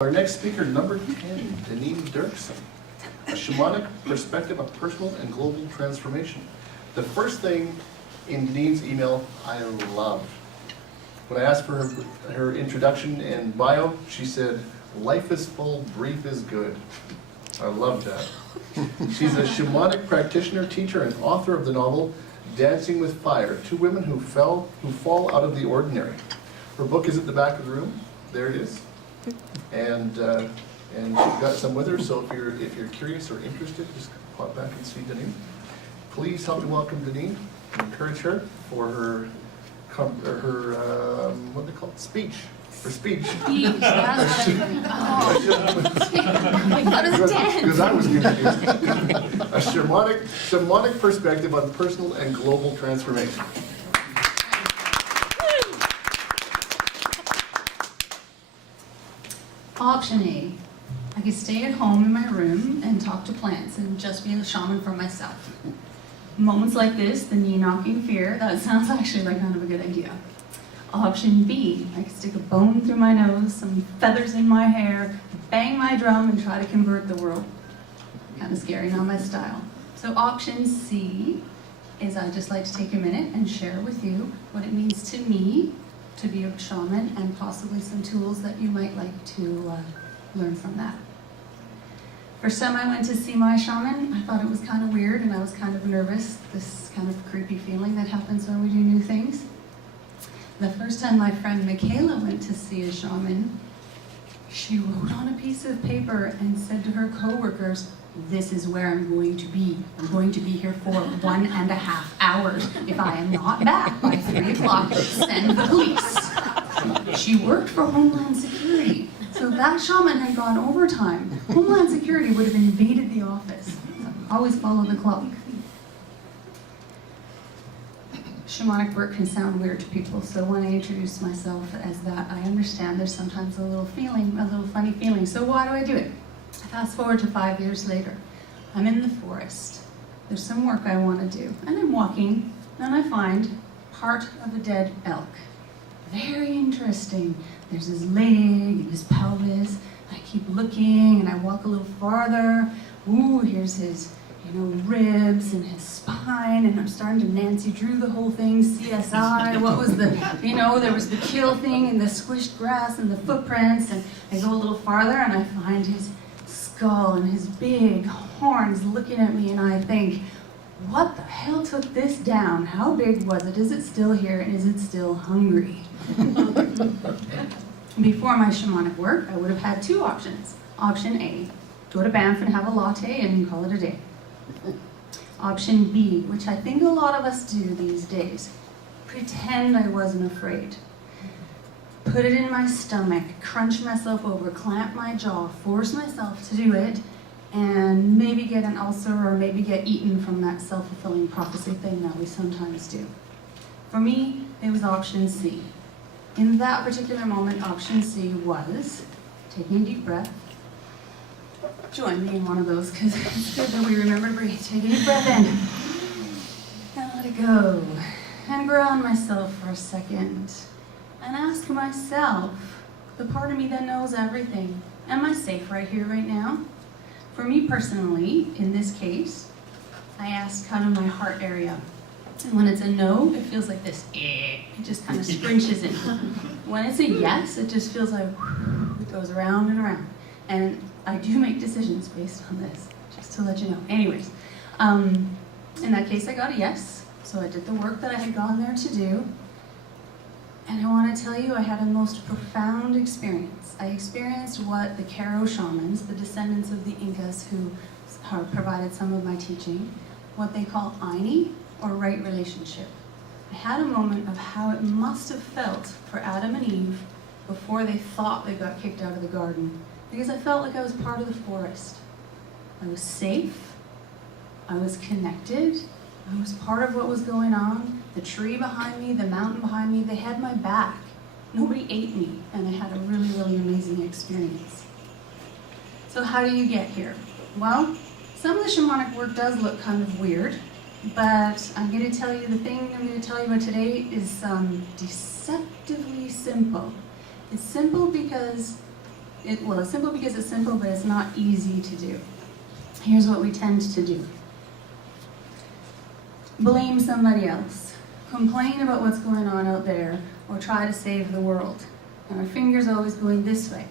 Our next speaker, number 10, Denene Derksen, a shamanic perspective of personal and global transformation. The first thing in Denene's email I loved. When I asked for her introduction and bio, she said, "Life is full, brief is good." I love that. She's a shamanic practitioner, teacher, and author of the novel Dancing with Fire, Two Women Who Fall Out of the Ordinary. Her book is at the back of the room. There it is. And she's got some with her, so if you're curious or interested, just pop back and see Denene. Please help me welcome Denene and encourage her for her what do they call it? Speech. Her speech. Speech, that's what Because I was confused. A shamanic perspective on personal and global transformation. Option A, I could stay at home in my room and talk to plants and just be a shaman for myself. Moments like this, the knee-knocking fear, that sounds actually like kind of a good idea. Option B, I could stick a bone through my nose, some feathers in my hair, bang my drum and try to convert the world. Kind of scary, not my style. So option C is I'd just like to take a minute and share with you what it means to me to be a shaman, and possibly some tools that you might like to learn from that. First time I went to see my shaman, I thought it was kind of weird and I was kind of nervous, this kind of creepy feeling that happens when we do new things. The first time my friend Michaela went to see a shaman, she wrote on a piece of paper and said to her coworkers, "This is where I'm going to be. I'm going to be here for 1.5 hours. If I am not back by 3 o'clock, send the police." She worked for Homeland Security, so if that shaman had gone overtime, Homeland Security would have invaded the office. So always follow the clock. Shamanic work can sound weird to people, so when I introduce myself as that, I understand there's sometimes a little funny feeling. So why do I do it? Fast forward to 5 years later. I'm in the forest. There's some work I want to do. And I'm walking, and I find part of a dead elk. Very interesting. There's his leg and his pelvis. I keep looking, and I walk a little farther. Ooh, here's his ribs and his spine, and I'm starting to Nancy Drew the whole thing, CSI, what was the, there was the kill thing and the squished grass and the footprints, and I go a little farther and I find his skull and his big horns looking at me, and I think, what the hell took this down? How big was it? Is it still here? And is it still hungry? Before my shamanic work, I would have had 2 options. Option A, go to Banff and have a latte and call it a day. Option B, which I think a lot of us do these days, pretend I wasn't afraid. Put it in my stomach, crunch myself over, clamp my jaw, force myself to do it, and maybe get an ulcer or maybe get eaten from that self-fulfilling prophecy thing that we sometimes do. For me, it was option C. In that particular moment, option C was taking a deep breath. Join me in one of those, because it's good that we remember to breathe. Take a deep breath in, and let it go. And ground myself for a second. And ask myself, the part of me that knows everything, am I safe right here, right now? For me personally, in this case, I ask kind of my heart area. And when it's a no, it feels like this, it just kind of scrunches in. When it's a yes, it just feels like it goes around and around. And I do make decisions based on this, just to let you know. Anyways, in that case, I got a yes. So I did the work that I had gone there to do. And I want to tell you, I had a most profound experience. I experienced what the Karo shamans, the descendants of the Incas who provided some of my teaching, what they call Aini, or right relationship. I had a moment of how it must have felt for Adam and Eve before they thought they got kicked out of the garden, because I felt like I was part of the forest. I was safe, I was connected, I was part of what was going on. The tree behind me, the mountain behind me, they had my back. Nobody ate me, and I had a really, really amazing experience. So how do you get here? Well, some of the shamanic work does look kind of weird, but I'm going to tell you, the thing I'm going to tell you about today is deceptively simple. It's simple because Well, it's simple because it's simple, but it's not easy to do. Here's what we tend to do. Blame somebody else. Complain about what's going on out there, or try to save the world. And our finger's always going this way.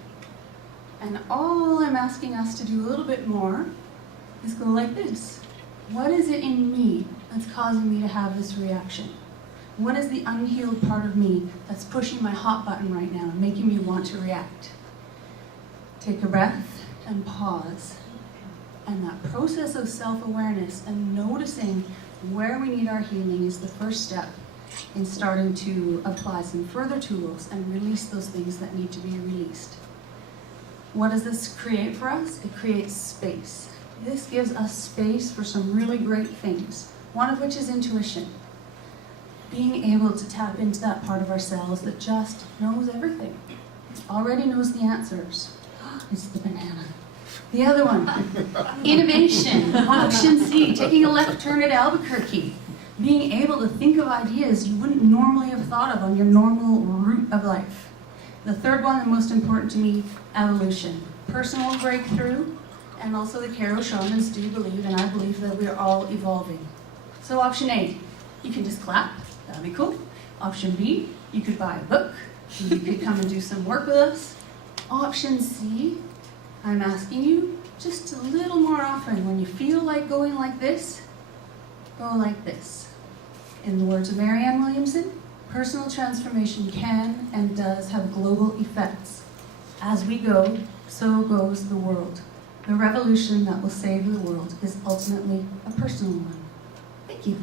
And all I'm asking us to do a little bit more is go like this. What is it in me that's causing me to have this reaction? What is the unhealed part of me that's pushing my hot button right now and making me want to react? Take a breath and pause. And that process of self-awareness and noticing where we need our healing is the first step in starting to apply some further tools and release those things that need to be released. What does this create for us? It creates space. This gives us space for some really great things, one of which is intuition. Being able to tap into that part of ourselves that just knows everything, already knows the answers. It's the banana. The other one, innovation, option C, taking a left turn at Albuquerque. Being able to think of ideas you wouldn't normally have thought of on your normal route of life. The third one, the most important to me, evolution. Personal breakthrough, and also the Karo shamans do believe, and I believe, that we are all evolving. So option A, you can just clap, that'd be cool. Option B, you could buy a book, you could come and do some work with us. Option C, I'm asking you just a little more often, when you feel like going like this, go like this. In the words of Marianne Williamson, personal transformation can and does have global effects. As we go, so goes the world. The revolution that will save the world is ultimately a personal one. Thank you.